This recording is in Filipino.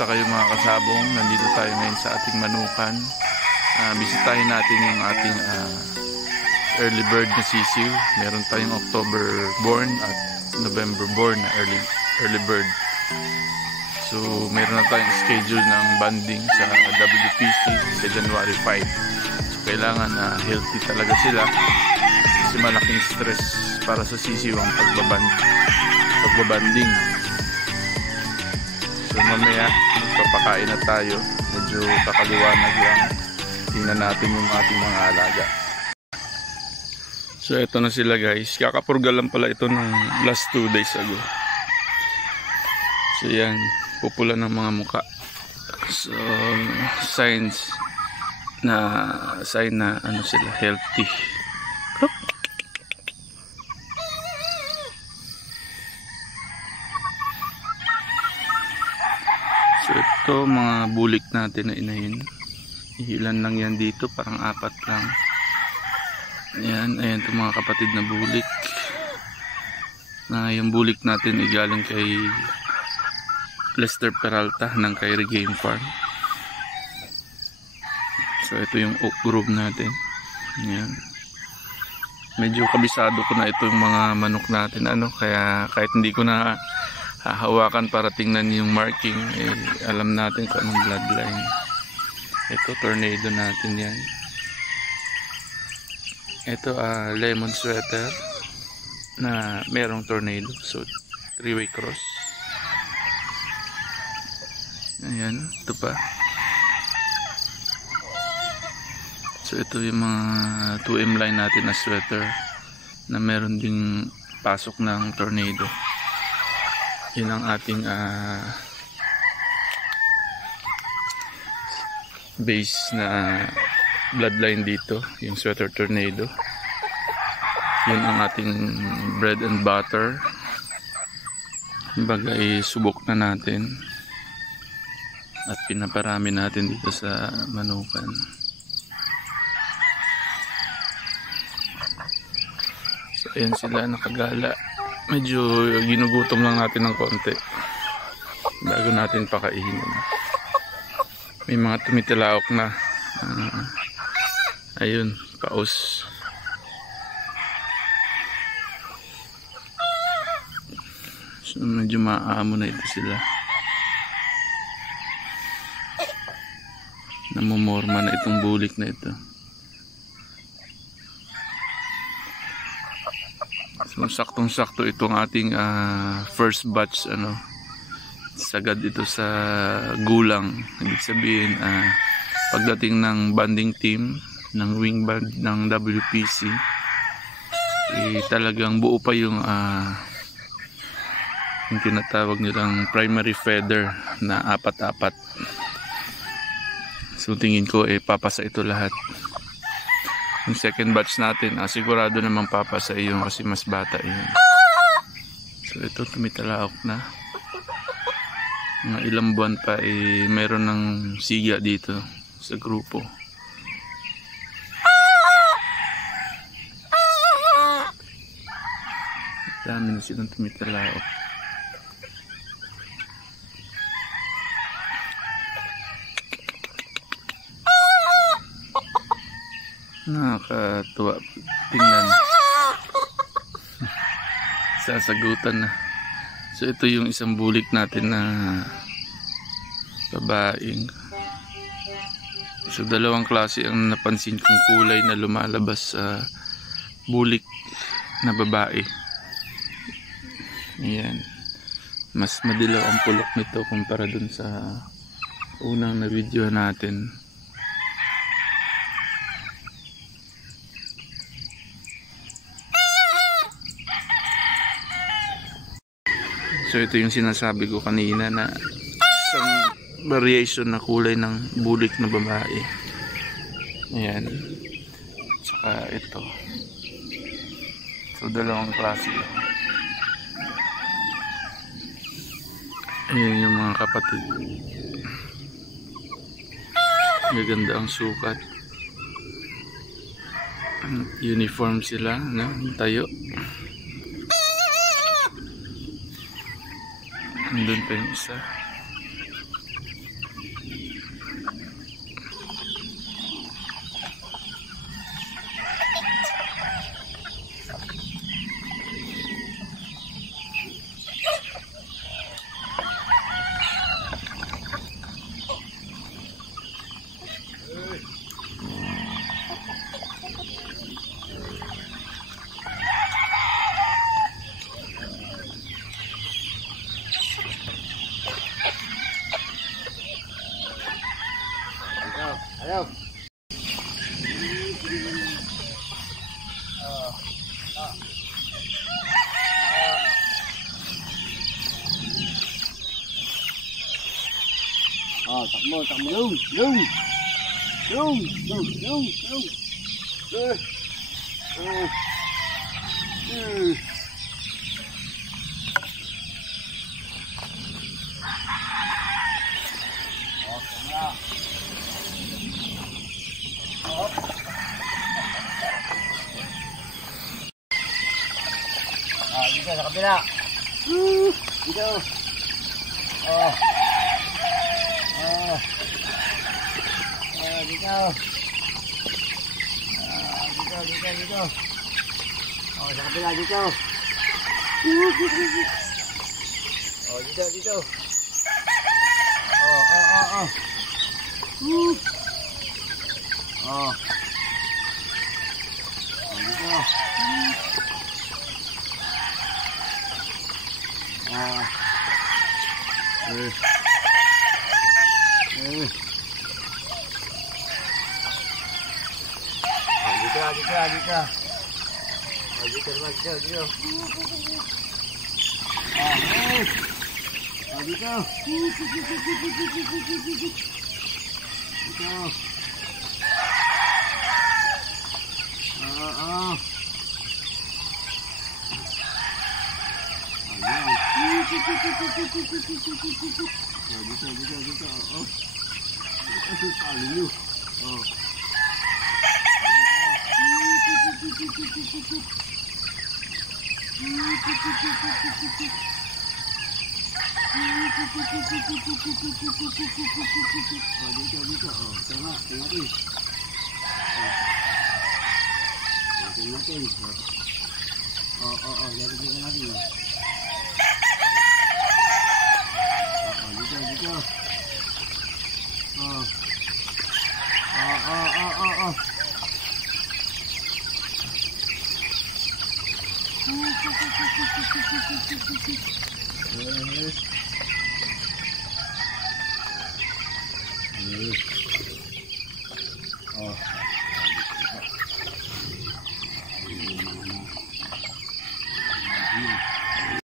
Kamusta kayo mga kasabong? Nandito tayo ngayon sa ating manukan. Bisitahin natin yung ating early bird na sisiw. Meron tayong October born at November born na early bird. So meron na tayong schedule ng banding sa WPC sa January 5. So kailangan healthy talaga sila kasi malaking stress para sa sisiw ang pagbabanding. So mamaya magpapakain na tayo, medyo kakaliwanag lang. Tingnan natin yung ating mga alaga. So eto na sila guys, kakapurga lang pala ito ng last 2 days ago. So yan, pupula ng mga muka. So sign na ano sila, healthy. So ito mga bulik natin na inahin. Ilan lang yan dito, parang 4 lang. Ayan ito mga kapatid na bulik. Yung bulik natin ay galing kay Lester Peralta ng Kyrie Game Farm. So ito yung oak grove natin. Ayan. Medyo kabisado ko na ito yung mga manok natin, kaya kahit hindi ko na hahawakan para tingnan yung marking, alam natin kung anong bloodline. Ito tornado natin yan. Ito lemon sweater na merong tornado, so 3-way cross. Ayan, ito pa. So ito yung mga 2M line natin na sweater na meron ding pasok ng tornado. Yun ang ating base na bloodline dito, yung sweater tornado. Yun ang ating bread and butter. Kumbaga subok na natin at pinaparami natin dito sa manukan. So ayan sila nakagala. Medyo ginugutom lang natin ng konti bago natin pakainin. May mga tumitilaok na. Ayun, paus. So medyo maamo na ito sila. Namumorma na itong bulik na ito. So saktong-sakto itong ating first batch sagad ito sa gulang. Ibig sabihin pagdating ng banding team ng wing band ng WPC, talagang buo pa yung tinatawag nilang primary feather na 4-4. So tingin ko papasa ito lahat. Yung second batch natin sigurado naman papasa yun kasi mas bata yun. So ito tumitalaok na. Mga ilang buwan pa meron ng siga dito sa grupo. Dami na silang tumitalaok. Nakakatuwa tingnan. Sasagutan na. So ito yung isang bulik natin na babaeng. So dalawang klase ang napansin kong kulay na lumalabas sa bulik na babae. Ayan. Mas madilaw ang pulok nito kumpara dun sa unang na video natin. So ito yung sinasabi ko kanina na isang variation na kulay ng bulik na babae. Ayan. Tsaka ito. So dalawang klase. Ayan yung mga kapatid. Maganda ang sukat. Uniform sila, tayo. Andun pa yung isa. Ayaw. Takmo, lung. Dito sa kabila. Dito. Dito. Dito. Sa kabila dito. Dito.